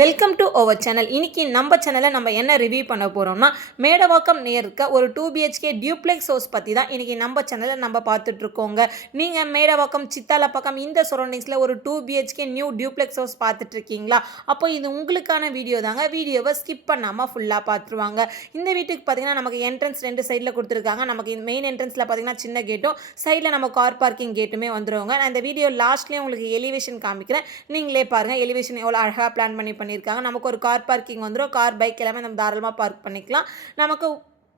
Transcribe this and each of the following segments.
Welcome to our channel. இன்னைக்கு நம்ம சேனலில் நம்ம என்ன ரிவ்யூ பண்ண போகிறோம்னா, மேடவாக்கம் நியர் இருக்க ஒரு 2 பிஹெச்கே டியூப்ளெக்ஸ் ஹவுஸ் பற்றி தான் இன்றைக்கி நம்ம சேனலில் நம்ம பார்த்துட்ருக்கோங்க. நீங்கள் மேடவாக்கம் சித்தாலப்பாக்கம் இந்த சரௌண்டிங்ஸில் ஒரு 2 பிஹெச்கே நியூ டியூப்ளெக்ஸ் ஹவுஸ் பார்த்துட்ருக்கீங்களா? அப்போ இது உங்களுக்கான வீடியோ தாங்க. வீடியோவை ஸ்கிப் பண்ணாமல் ஃபுல்லாக பார்த்துருவாங்க. இந்த வீட்டுக்கு பார்த்தீங்கன்னா நமக்கு என்ட்ரன்ஸ் 2 சைடில் கொடுத்துருக்காங்க. நமக்கு இந்த மெயின் என்ட்ரன்ஸில் பார்த்தீங்கன்னா சின்ன கேட்டும், சைடில் நம்ம கார் பார்க்கிங் கேட்டுமே வந்துடுவாங்க. நான் இந்த வீடியோ லாஸ்ட்லேயும் உங்களுக்கு எலிவேஷன் காமிக்கிறேன். நீங்களே பாருங்கள் எலிவேஷன் எவ்வளோ அழகாக பிளான் பண்ணியிருக்காங்க. நமக்கு ஒரு கார் பார்க்கிங் வந்துடும். கார் பைக் எல்லாமே நம்ம தாராளமாக பார்க் பண்ணிக்கலாம். நமக்கு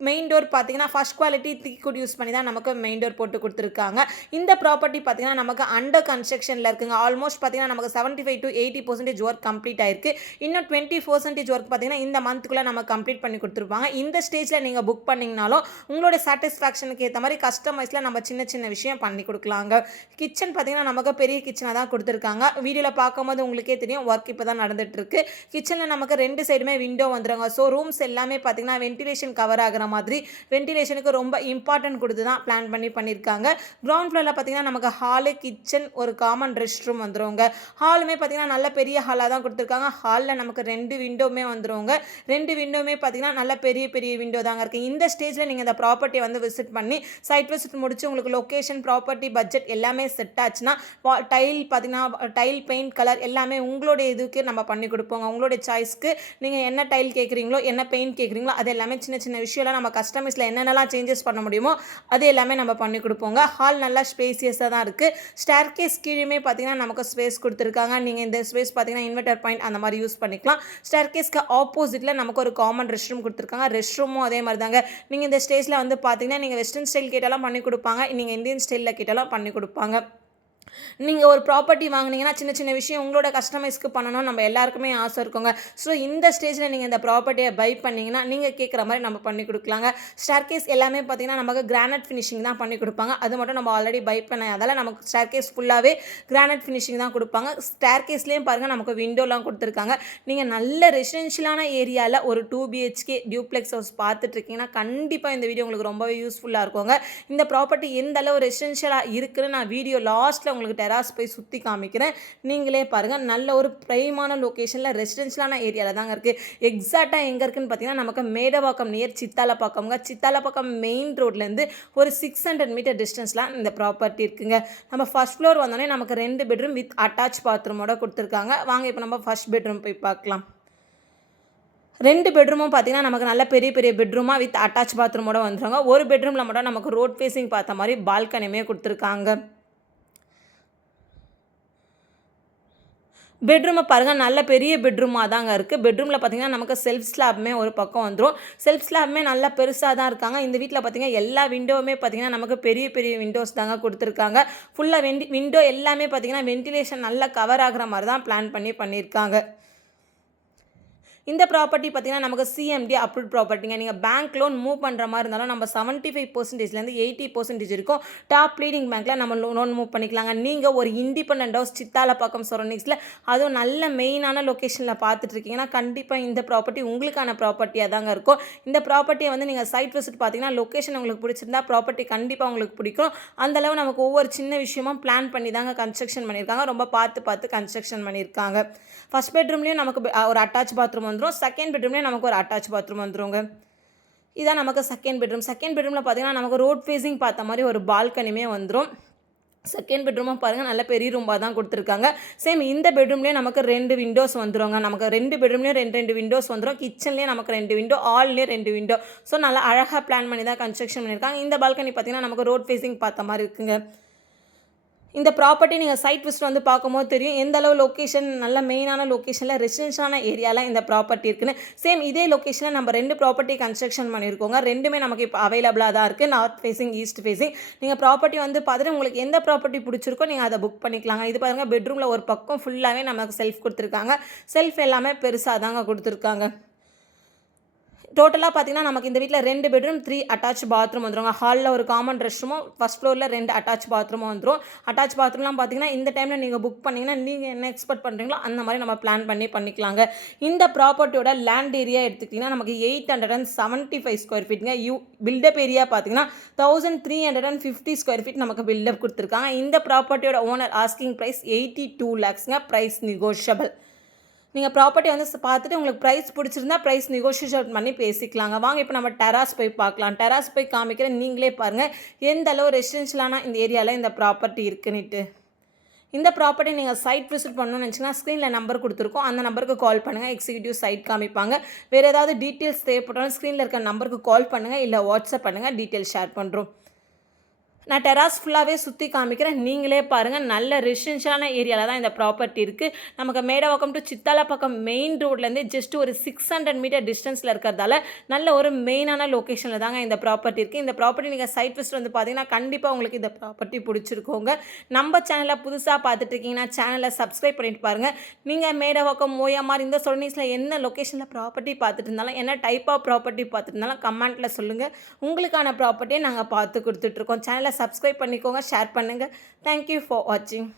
மெயின் டோர் பார்த்தீங்கன்னா ஃபர்ஸ்ட் குவாலிட்டி திக்குட் யூஸ் பண்ணி தான் நமக்கு மெயின் டோர் போட்டு கொடுத்துருக்காங்க. இந்த ப்ராப்பர்ட்டி பார்த்தீங்கன்னா நமக்கு அண்டர் கன்ஸ்ட்ரக்ஷனில் இருக்குங்க. ஆல்மோஸ்ட் பார்த்தீங்கன்னா நமக்கு 75 to 80% ஒர்க் கம்ப்ளீட் ஆயிருக்கு. இன்னும் 20% ஒர்க் பார்த்தீங்கன்னா இந்த மந்த்துக்குள்ளே நம்ம கம்ப்ளீட் பண்ணி கொடுத்துருப்பாங்க. இந்த ஸ்டேஜில் நீங்கள் புக் பண்ணிங்கனாலும் உங்களோட சாட்டிஸ்ஃபேக்ஷனுக்கு ஏற்ற மாதிரி கஸ்டமைஸில் நம்ம சின்ன சின்ன விஷயம் பண்ணி கொடுக்கலாங்க. கிச்சன் பார்த்தீங்கன்னா நமக்கு பெரிய கிச்சனாக தான் கொடுத்துருக்காங்க. வீடியோவில் பார்க்கும்போது உங்களுக்கே தெரியும் ஒர்க் இப்போ தான் நடந்துகிட்ருக்கு. கிச்சனில் நமக்கு 2 சைடுமே விண்டோ வந்துடுங்க. ஸோ ரூம்ஸ் எல்லாமே பார்த்தீங்கன்னா வென்டிலேஷன் கவர் ஆகிற மாதிரி வென்டிலேஷனுக்கு ரொம்ப இம்பார்ட்டன்ட் கொடுத்து தான் பிளான் பண்ணியிருக்காங்க. கிரவுண்ட் ஃப்ளோரில் பார்த்தீங்கன்னா நமக்கு ஹாலு, கிச்சன், ஒரு காமன் ரெஸ்ட் ரூம் வந்துருங்க. ஹாலுமே பார்த்தீங்கன்னா நல்ல பெரிய ஹாலாக தான் கொடுத்துருக்காங்க. ஹாலில் நமக்கு 2 விண்டோமே வந்துருங்க. 2 விண்டோமே பார்த்தீங்கன்னா நல்ல பெரிய பெரிய விண்டோ தாங்க இருக்குது. இந்த ஸ்டேஜில் நீங்கள் இந்த ப்ராப்பர்ட்டி வந்து விசிட் பண்ணி சைட் விசிட் முடிச்சு உங்களுக்கு லொக்கேஷன், ப்ராப்பர்ட்டி, பட்ஜெட் எல்லாமே செட் ஆச்சுன்னா டைல் பார்த்தீங்கன்னா டைல், பெயிண்ட், கலர் எல்லாமே உங்களுடைய இதுக்கு நம்ம பண்ணி கொடுப்போங்க. உங்களுடைய சாய்ஸ்க்கு நீங்கள் என்ன டைல் கேட்குறீங்களோ, என்ன பெயிண்ட் கேட்குறீங்களோ அது எல்லாமே சின்ன சின்ன விஷயம்லாம் நம்ம கஸ்டமைஸில் என்னென்னலாம் சேஞ்சஸ் பண்ண முடியுமோ அது எல்லாமே நம்ம பண்ணி கொடுப்போங்க. ஹால் நல்லா ஸ்பேசியஸாக தான் இருக்குது. ஸ்டேர் கேஸ் கீழேயுமே பார்த்தீங்கன்னா நமக்கு ஸ்பேஸ் கொடுத்துருக்காங்க. நீங்கள் இந்த ஸ்பேஸ் பார்த்தீங்கன்னா இன்வெர்டர் பாயிண்ட் அந்த மாதிரி யூஸ் பண்ணிக்கலாம். ஸ்டேர் கேஸ்க்கு ஆப்போசிட்டில் நமக்கு ஒரு காமன் ரெஸ்ட் ரூம் கொடுத்துருக்காங்க. ரெஸ்ட் ரூமும் அதே மாதிரி தாங்க. நீங்கள் இந்த ஸ்டேஜில் வந்து பார்த்தீங்கன்னா நீங்கள் வெஸ்டர்ன் ஸ்டைல் கேட்டாலும் பண்ணி கொடுப்பாங்க, நீங்கள் இந்தியன் ஸ்டைலில் கேட்டாலும் பண்ணி கொடுப்பாங்க. நீங்கள் ஒரு ப்ராப்பர்ட்டி வாங்கினீங்கன்னா சின்ன சின்ன விஷயம் உங்களோட கஸ்டமைஸ்க்கு பண்ணணும், நம்ம எல்லாருக்குமே ஆசை இருக்குங்க. ஸோ இந்த ஸ்டேஜில் நீங்கள் இந்த ப்ராப்பர்ட்டியை பை பண்ணிங்கன்னா நீங்கள் கேட்குற மாதிரி நம்ம பண்ணி கொடுக்கலாங்க. ஸ்டேர்கேஸ் எல்லாமே பார்த்தீங்கன்னா நமக்கு கிரானைட் ஃபினிஷிங் தான் பண்ணி கொடுப்பாங்க. அது மட்டும் நம்ம ஆல்ரெடி பை பண்ண அதெல்லாம் நமக்கு ஸ்டேர்கேஸ் ஃபுல்லாகவே கிரானைட் ஃபினிஷிங் தான் கொடுப்பாங்க. ஸ்டேர்கேஸ்லேயும் பாருங்கள் நமக்கு விண்டோலாம் கொடுத்துருக்காங்க. நீங்கள் நல்ல ரெசிடென்ஷியலான ஏரியாவில் ஒரு 2 பிஹெச்கே டியூப்ளெக்ஸ் ஹவுஸ் பார்த்துட்ருக்கீங்கன்னா கண்டிப்பாக இந்த வீடியோ உங்களுக்கு ரொம்பவே யூஸ்ஃபுல்லாக இருக்குங்க. இந்த ப்ராப்பர்ட்டி எந்த அளவு ரெசிடென்ஷியலாக இருக்குன்னு நான் வீடியோ லாஸ்ட்டில் உங்களுக்கு டெராஸ் போய் சுற்றி காமிக்கிறேன். நீங்களே பாருங்கள் நல்ல ஒரு பிரைமான லொக்கேஷனில் ரெசிடென்ஷியலான ஏரியாவில் தாங்க இருக்குது. எக்ஸாக்டாக எங்கே இருக்குதுன்னு பார்த்தீங்கன்னா நமக்கு மேடவாக்கம் நியர் சித்தாலப்பாக்கம்ங்க. சித்தாலப்பாக்கம் மெயின் ரோட்லேருந்து ஒரு 600 மீட்டர் டிஸ்டன்ஸ்லாம் இந்த ப்ராப்பர்ட்டி இருக்குங்க. நம்ம ஃபர்ஸ்ட் ஃப்ளோர் வந்தோடனே நமக்கு 2 பெட்ரூம் வித் அட்டாச் பாத்ரூமோட கொடுத்துருக்காங்க. வாங்க இப்போ நம்ம ஃபர்ஸ்ட் பெட்ரூம் போய் பார்க்கலாம். 2 பெட்ரூமும் பார்த்தீங்கன்னா நமக்கு நல்ல பெரிய பெரிய பெட்ரூமாக வித் அட்டாச் பாத்ரூமோட வந்துருவாங்க. ஒரு பெட்ரூமில் மட்டும் நமக்கு ரோட் ஃபேஸிங் பார்த்த மாதிரி பால்கனியுமே கொடுத்துருக்காங்க. பெட்ரூமை பாருங்கள் நல்ல பெரிய பெட்ரூமாக தாங்க இருக்குது. பெட்ரூமில் பார்த்தீங்கன்னா நமக்கு செல்ஃப் ஸ்லாப்மே ஒரு பக்கம் வந்துடும். செல்ஃப் ஸ்லாப்மே நல்லா பெருசாக தான் இருக்காங்க. இந்த வீட்டில் பார்த்தீங்கன்னா எல்லா விண்டோவுமே பார்த்தீங்கன்னா நமக்கு பெரிய பெரிய விண்டோஸ் தாங்க கொடுத்துருக்காங்க. ஃபுல்லாக விண்டோ எல்லாமே பார்த்தீங்கன்னா வென்டிலேஷன் நல்லா கவர் ஆகிற மாதிரி தான் பிளான் பண்ணியிருக்காங்க. இந்த ப்ராப்பர்ட்டி பார்த்தீங்கன்னா நமக்கு சிஎம்டி அப்ரூவ் ப்ராப்பர்ட்டிங்க. நீங்கள் பேங்க் லோன் மூவ் பண்ணுற மாதிரி இருந்தாலும் நம்ம 75%லேருந்து 80% இருக்கும். டாப் லீடிங் பேங்க்கில் நம்ம லோன் மூவ் பண்ணிக்கலாங்க. நீங்கள் ஒரு இண்டிபெண்டன்ட் ஹவுஸ் சித்தாலப்பாக்கம் சரௌண்டிங்ஸில் அதுவும் நல்ல மெயினான லொக்கேஷனில் பார்த்துட்ருக்கீங்கன்னா கண்டிப்பாக இந்த ப்ராப்பர்ட்டி உங்களுக்கான ப்ராப்பர்ட்டியாக தாங்க இருக்கும். இந்த ப்ராப்பர்ட்டியை வந்து நீங்கள் சைட் விசிட் பார்த்தீங்கன்னா லொக்கேஷன் உங்களுக்கு பிடிச்சிருந்தா ப்ராப்பர்ட்டி கண்டிப்பாக உங்களுக்கு பிடிக்கும். அந்தளவு நமக்கு ஒவ்வொரு சின்ன விஷயமும் பிளான் பண்ணி தாங்க கன்ஸ்ட்ரக்ஷன் பண்ணியிருக்காங்க. ரொம்ப பார்த்து கன்ஸ்ட்ரக்ஷன் பண்ணியிருக்காங்க. ஃபர்ஸ்ட் பெட்ரூம்லேயும் நமக்கு ஒரு அட்டாச் பாத்ரூம் வந்துடும். செகண்ட் பெட்ரூம்லேயும் நமக்கு ஒரு அட்டாச் பாத்ரூம் வந்துருங்க. இதான் நமக்கு செகண்ட் பெட்ரூம். செகண்ட் பெட்ரூமில் பார்த்தீங்கன்னா நமக்கு ரோட் ஃபேஸிங் பார்த்த மாதிரி ஒரு பால்கனியுமே வந்துடும். செகண்ட் பெட்ரூமாக பாருங்கள் நல்ல பெரிய ரூமாக தான் கொடுத்துருக்காங்க. சேம் இந்த பெட்ரூம்லேயே நமக்கு 2 விண்டோஸ் வந்துடுங்க. நமக்கு 2 பெட்ரூம்லேயும் 2 விண்டோஸ் வந்துடும். கிச்சன்லேயே நமக்கு 2 விண்டோ, ஹால்லேயே 2 விண்டோ. ஸோ நல்லா அழகாக பிளான் பண்ணி தான் கன்ஸ்ட்ரக்ஷன் பண்ணியிருக்காங்க. இந்த பால்கனி பார்த்தீங்கன்னா நமக்கு ரோட் ஃபேஸிங் பார்த்த மாதிரி இருக்குங்க. இந்த ப்ராப்பர்ட்டி நீங்கள் சைட் விசிட் வந்து பார்க்கும்போது தெரியும் எந்த அளவு லொக்கேஷன் நல்ல மெயினான லொக்கேஷனில் ரெசிடென்ஷியலான ஏரியாவில் இந்த ப்ராப்பர்ட்டி இருக்குன்னு. சேம் இதே லொக்கேஷனில் நம்ம 2 ப்ராப்பர்ட்டி கன்ஸ்ட்ரக்ஷன் பண்ணியிருக்கோங்க. ரெண்டுமே நமக்கு இப்போ அவைலபிளாக தான் இருக்குது. North facing, east facing. நீங்கள் ப்ராப்பர்ட்டி வந்து பார்த்துட்டு உங்களுக்கு எந்த ப்ராப்பர்ட்டி பிடிச்சிருக்கோ நீங்கள் அதை புக் பண்ணிக்கலாங்க. இது பாருங்கள் பெட்ரூமில் ஒரு பக்கம் ஃபுல்லாகவே நமக்கு செல்ஃப் கொடுத்துருக்காங்க. செல்ஃப் எல்லாமே பெருசாக தாங்க கொடுத்துருக்காங்க. டோட்டலாக பார்த்தீங்கன்னா நமக்கு இந்த வீட்டில் 2 பெட்ரூம் 3 அட்டாச் பாத்ரூம் வந்துடுங்க. ஹாலில் ஒரு காமன் ரெஸ்ட் ரூமும் ஃபர்ஸ்ட் ஃப்ளோரில் 2 அட்டாச் பாத்ரூமும் வந்துடும். அட்டாச் பாத்ரூம்லாம் பார்த்தீங்கன்னா இந்த டைமில் நீங்கள் புக் பண்ணிங்கன்னா நீங்கள் என்ன எக்ஸ்பெக்ட் பண்ணுறீங்களோ அந்த மாதிரி நம்ம பிளான் பண்ணிக்கலாங்க. இந்த ப்ராப்பர்ட்டியோட லேண்ட் ஏரியா எடுத்துக்கிட்டிங்கன்னா நமக்கு 875 ஸ்கொயர் ஃபீட்டுங்க. பில்டப் ஏரியா பார்த்தீங்கன்னா 1350 ஸ்கொயர் ஃபீட் நமக்கு பில்டப் கொடுத்துருக்காங்க. இந்த ப்ராப்பர்ட்டியோட ஓனர் ஆஸ்கிங் ப்ரைஸ் 82 lakhsங்க. Price negotiable. நீங்கள் ப்ராப்பர்ட்டி வந்து பார்த்துட்டு உங்களுக்கு ப்ரைஸ் பிடிச்சிருந்தா ப்ரைஸ் நெகோஷியேட் பண்ணி பேசிக்கலாங்க. வாங்க இப்போ நம்ம டெராஸ் போய் பார்க்கலாம். டெராஸ் போய் காமிக்கிறேன், நீங்களே பாருங்கள் எந்த அளவு ரெசிடென்ஷியலான இந்த ஏரியாவில் இந்த ப்ராப்பர்ட்டி இருக்குன்னுட்டு. இந்த ப்ராப்பர்ட்டி நீங்கள் சைட் விசிட் பண்ணணும்னு நினச்சிங்கன்னா ஸ்க்ரீனில் நம்பர் கொடுத்துருக்கோம், அந்த நம்பருக்கு கால் பண்ணுங்கள். எக்ஸிக்யூட்டிவ் சைட் காமிப்பாங்க. வேறு ஏதாவது டீட்டெயில்ஸ் தேவைப்பட்டாலும் ஸ்க்ரீனில் இருக்க நம்பருக்கு கால் பண்ணுங்கள், இல்லை வாட்ஸ்அப் பண்ணுங்கள், டீட்டெயில்ஸ் ஷேர் பண்ணுறோம். நான் டெராஸ் ஃபுல்லாகவே சுற்றி காமிக்கிறேன், நீங்களே பாருங்கள். நல்ல ரெசிடென்ஷியலான ஏரியாவில் தான் இந்த ப்ராப்பர்ட்டி இருக்குது. நமக்கு மேடவாக்கம் டு சித்தாலப்பாக்கம் மெயின் ரோட்லேருந்து ஜஸ்ட் ஒரு 600 மீட்டர் டிஸ்டன்ஸில் இருக்கிறதால நல்ல ஒரு மெயினான லொக்கேஷனில் தாங்க இந்த ப்ராப்பர்ட்டி இருக்குது. இந்த ப்ராப்பர்ட்டி நீங்கள் சைட் விசிட் வந்து பார்த்தீங்கன்னா கண்டிப்பாக உங்களுக்கு இந்த ப்ராப்பர்ட்டி பிடிச்சிருக்கோங்க. நம்ம சேனலை புதுசாக பார்த்துட்டு இருக்கீங்கன்னா சேனலை சப்ஸ்கிரைப் பண்ணிட்டு பாருங்கள். நீங்கள் மேடவாக்கம், ஓஎம்ஆர் இந்த சரௌண்டிங்ஸில் என்ன லொக்கேஷனில் ப்ராப்பர்ட்டி பார்த்துட்டு இருந்தாலும், என்ன டைப் ஆஃப் ப்ராப்பர்ட்டி பார்த்துட்டு இருந்தாலும் கமெண்ட்டில் சொல்லுங்கள். உங்களுக்கான ப்ராப்பர்ட்டியை நாங்கள் பார்த்து கொடுத்துட்ருக்கோம். சேனலை சப்ஸ்கிரைப் பண்ணிக்கோங்க, ஷேர் பண்ணுங்கள். தேங்க்யூ ஃபார் வாட்சிங்.